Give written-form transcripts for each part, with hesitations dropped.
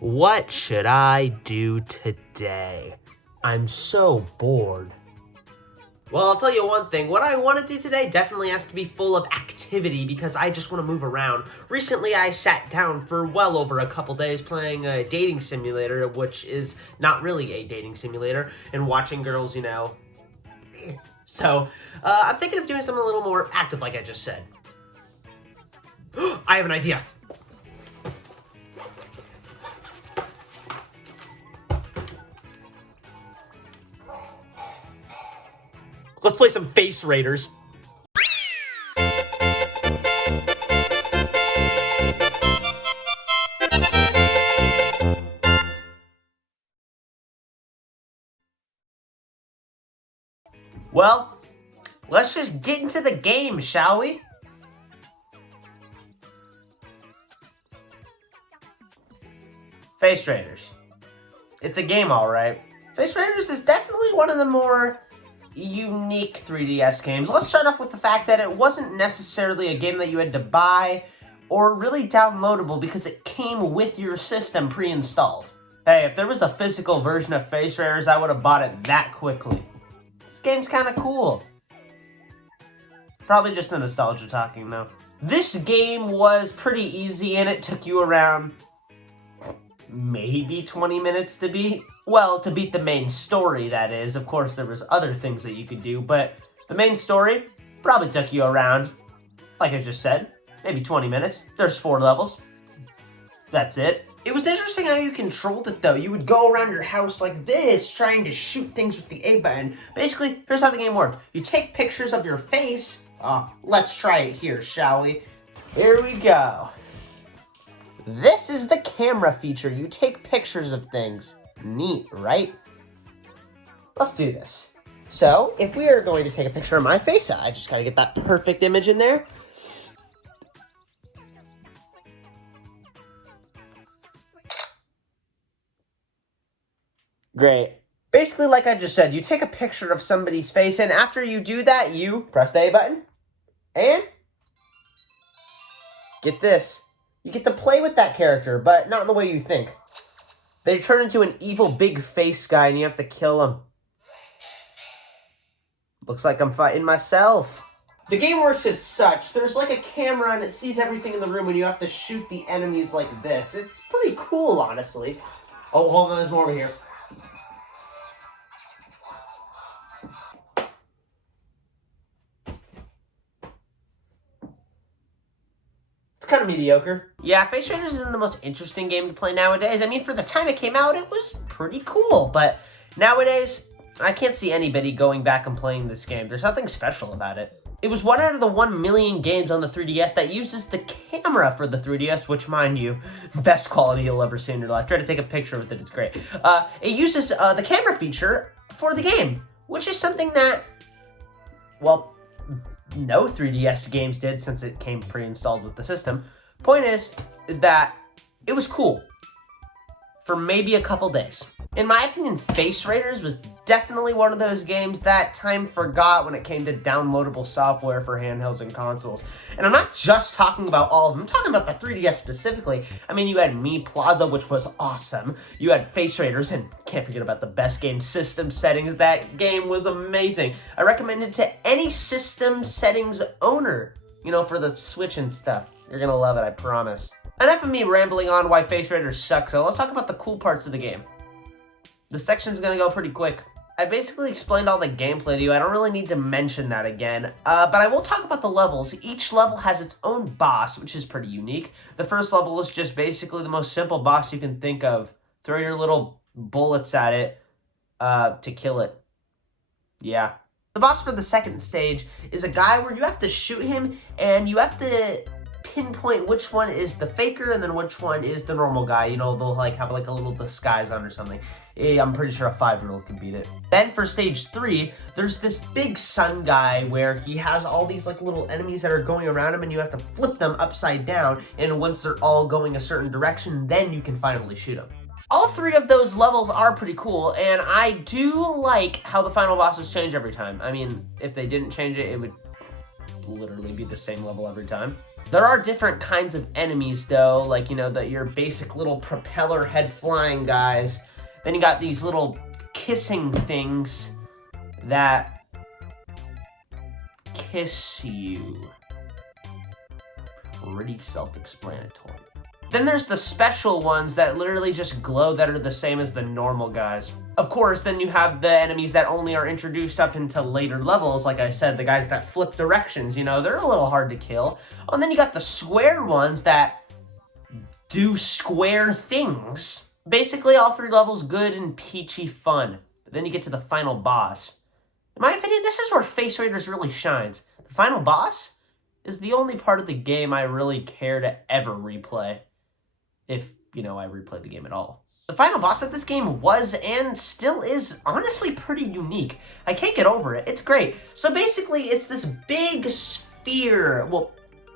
What should I do today? I'm so bored. Well, I'll tell you one thing. What I want to do today definitely has to be full of activity because I just want to move around. Recently, I sat down for well over a couple days playing a dating simulator, which is not really a dating simulator, and watching girls, you know. So, I'm thinking of doing something a little more active, like I just said. I have an idea. Let's play some Face Raiders. Well, let's just get into the game, shall we? Face Raiders. It's a game, alright. Face Raiders is definitely one of the more unique 3DS games. Let's start off with the fact that it wasn't necessarily a game that you had to buy or really downloadable because it came with your system pre-installed. Hey, if there was a physical version of Face Raiders, I would have bought it that quickly. This game's kind of cool. Probably just the nostalgia talking, though. This game was pretty easy and it took you around maybe 20 minutes to beat. Well, to beat the main story, that is. Of course, there was other things that you could do, but the main story probably took you around, like I just said, maybe 20 minutes. There's 4 levels. That's it. It was interesting how you controlled it, though. You would go around your house like this, trying to shoot things with the A button. Basically, here's how the game worked. You take pictures of your face. Let's try it here, shall we? Here we go. This is the camera feature. You take pictures of things. Neat, right? Let's do this. So, if we are going to take a picture of my face, I just gotta get that perfect image in there. Great. Basically, like I just said, you take a picture of somebody's face, and after you do that, you press the A button, and get this. You get to play with that character, but not in the way you think. They turn into an evil big face guy and you have to kill him. Looks like I'm fighting myself. The game works as such. There's like a camera and it sees everything in the room and you have to shoot the enemies like this. It's pretty cool, honestly. Oh, hold on, there's more over here. Kind of mediocre. Yeah, Face Raiders isn't the most interesting game to play nowadays. I mean, for the time it came out, it was pretty cool, but nowadays, I can't see anybody going back and playing this game. There's nothing special about it. It was one out of the 1 million games on the 3DS that uses the camera for the 3DS, which, mind you, best quality you'll ever see in your life. Try to take a picture with it, it's great. It uses the camera feature for the game, which is something that, well, no 3DS games did since it came pre-installed with the system. Point is that it was cool for maybe a couple days. In my opinion, Face Raiders was definitely one of those games that time forgot when it came to downloadable software for handhelds and consoles. And I'm not just talking about all of them, I'm talking about the 3DS specifically. I mean, you had Miitopia, which was awesome. You had Face Raiders, and can't forget about the best game system settings. That game was amazing. I recommend it to any system settings owner, you know, for the Switch and stuff. You're gonna love it, I promise. Enough of me rambling on why Face Raiders suck, so let's talk about the cool parts of the game. The section's gonna go pretty quick. I basically explained all the gameplay to you. I don't really need to mention that again. But I will talk about the levels. Each level has its own boss, which is pretty unique. The first level is just basically the most simple boss you can think of. Throw your little bullets at it to kill it. Yeah. The boss for the second stage is a guy where you have to shoot him and you have to pinpoint which one is the faker and then which one is the normal guy. You know, they'll like have like a little disguise on or something. I'm pretty sure a 5-year-old can beat it. Then for stage 3, there's this big sun guy where he has all these like little enemies that are going around him and you have to flip them upside down, and once they're all going a certain direction, then you can finally shoot them. All 3 of those levels are pretty cool, and I do like how the final bosses change every time. I mean, if they didn't change it, it would literally be the same level every time. There are different kinds of enemies though, like, you know, your basic little propeller head flying guys. Then you got these little kissing things that kiss you. Pretty self-explanatory. Then there's the special ones that literally just glow that are the same as the normal guys. Of course, then you have the enemies that only are introduced up into later levels. Like I said, the guys that flip directions, you know, they're a little hard to kill. Oh, and then you got the square ones that do square things. Basically, all 3 levels good and peachy fun. But then you get to the final boss. In my opinion, this is where Face Raiders really shines. The final boss is the only part of the game I really care to ever replay. If, you know, I replayed the game at all. The final boss of this game was and still is honestly pretty unique. I can't get over it. It's great. So basically, it's this big sphere. Well,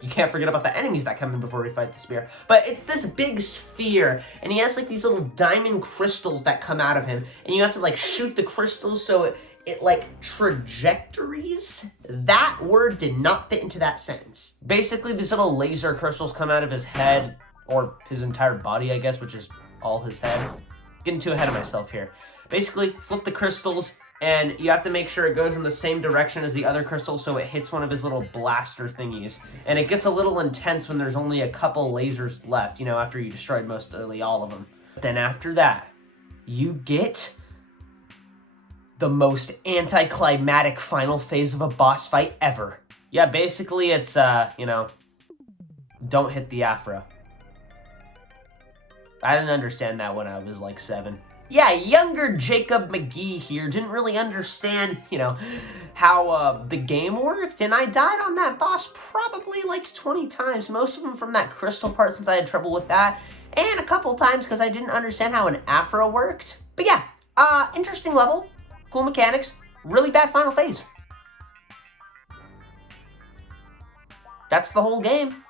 you can't forget about the enemies that come in before we fight the sphere. But it's this big sphere, and he has like these little diamond crystals that come out of him, and you have to like shoot the crystals so it like trajectories. That word did not fit into that sentence. Basically, these little laser crystals come out of his head, or his entire body, I guess, which is all his head. Getting too ahead of myself here. Basically, flip the crystals, and you have to make sure it goes in the same direction as the other crystal so it hits one of his little blaster thingies. And it gets a little intense when there's only a couple lasers left, you know, after you destroyed mostly all of them. Then after that, you get the most anticlimactic final phase of a boss fight ever. Yeah, basically it's, you know, don't hit the afro. I didn't understand that when I was like 7. Yeah, younger Jacob McGee here didn't really understand, you know, how the game worked, and I died on that boss probably like 20 times, most of them from that crystal part since I had trouble with that, and a couple times because I didn't understand how an afro worked. But yeah, interesting level, cool mechanics, really bad final phase. That's the whole game.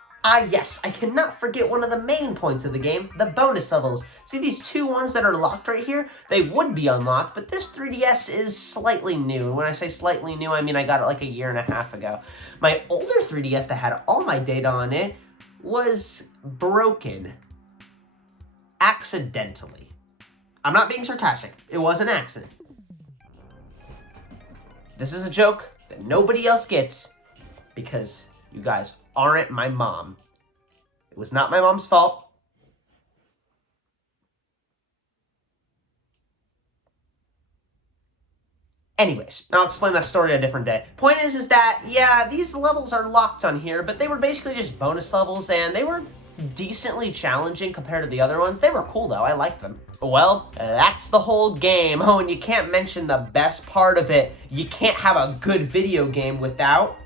Yes, I cannot forget one of the main points of the game, the bonus levels. See these 2 ones that are locked right here? They would be unlocked, but this 3DS is slightly new. And when I say slightly new, I mean I got it like a year and a half ago. My older 3DS that had all my data on it was broken. Accidentally. I'm not being sarcastic. It was an accident. This is a joke that nobody else gets because you guys aren't my mom. It was not my mom's fault. Anyways, I'll explain that story a different day. Point is that, yeah, these levels are locked on here, but they were basically just bonus levels, and they were decently challenging compared to the other ones. They were cool, though. I liked them. Well, that's the whole game. Oh, and you can't mention the best part of it. You can't have a good video game without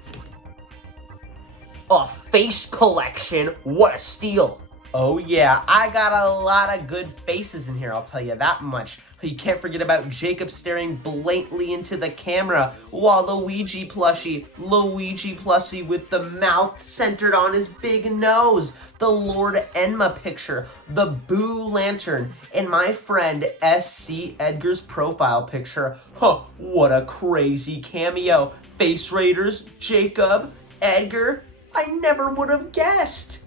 a face collection. What a steal. Oh yeah, I got a lot of good faces in here, I'll tell you that much. You can't forget about Jacob staring blatantly into the camera. Waluigi plushie with the mouth centered on his big nose. The Lord Enma picture, the Boo Lantern, and my friend SC Edgar's profile picture. Huh, what a crazy cameo. Face Raiders, Jacob, Edgar. I never would have guessed.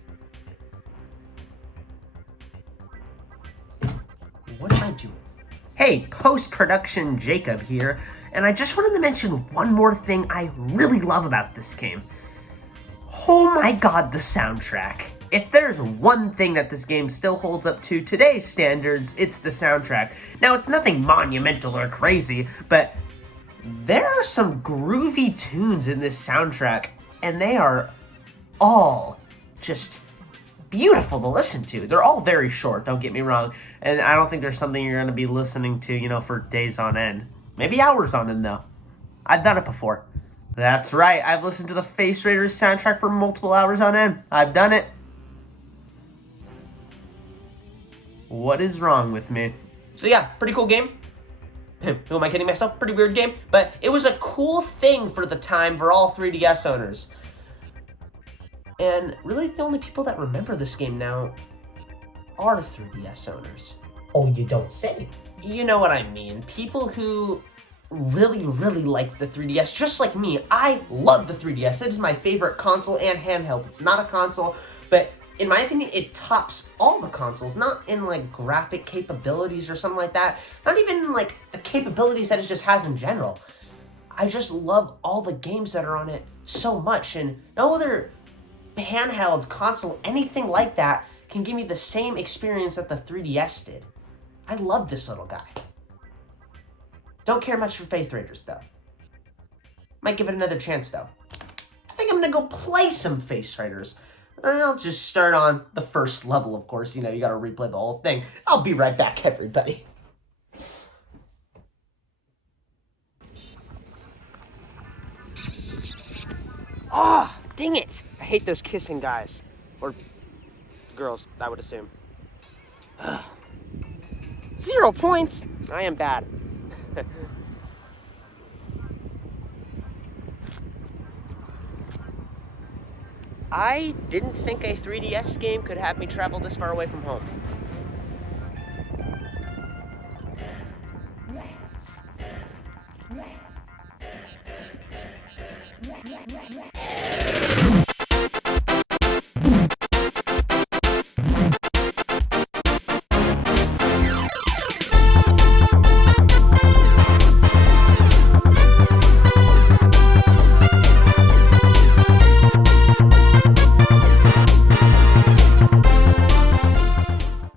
What am I doing? Hey, post-production Jacob here, and I just wanted to mention one more thing I really love about this game. Oh my god, the soundtrack. If there's one thing that this game still holds up to today's standards, it's the soundtrack. Now, it's nothing monumental or crazy, but there are some groovy tunes in this soundtrack, and they are all just beautiful to listen to. They're all very short, don't get me wrong, and I don't think there's something you're going to be listening to, you know, for days on end. Maybe hours on end, though. I've done it before. That's right, I've listened to the Face Raiders soundtrack for multiple hours on end. I've done it. What is wrong with me? So yeah, pretty cool game. Who am I kidding myself? Pretty weird game, but it was a cool thing for the time for all 3DS owners. And really the only people that remember this game now are 3DS owners. Oh, you don't say. You know what I mean. People who really, really like the 3DS. Just like me, I love the 3DS. It is my favorite console and handheld. It's not a console, but in my opinion, it tops all the consoles. Not in, like, graphic capabilities or something like that. Not even, like, the capabilities that it just has in general. I just love all the games that are on it so much, and no other handheld console, anything like that, can give me the same experience that the 3DS did. I love this little guy. Don't care much for Faith Raiders, though. Might give it another chance, though. I think I'm gonna go play some Faith Raiders. I'll just start on the first level, of course. You know, you gotta replay the whole thing. I'll be right back, everybody. Ah, oh, dang it! I hate those kissing guys. Or girls, I would assume. 0 points! I am bad. I didn't think a 3DS game could have me travel this far away from home.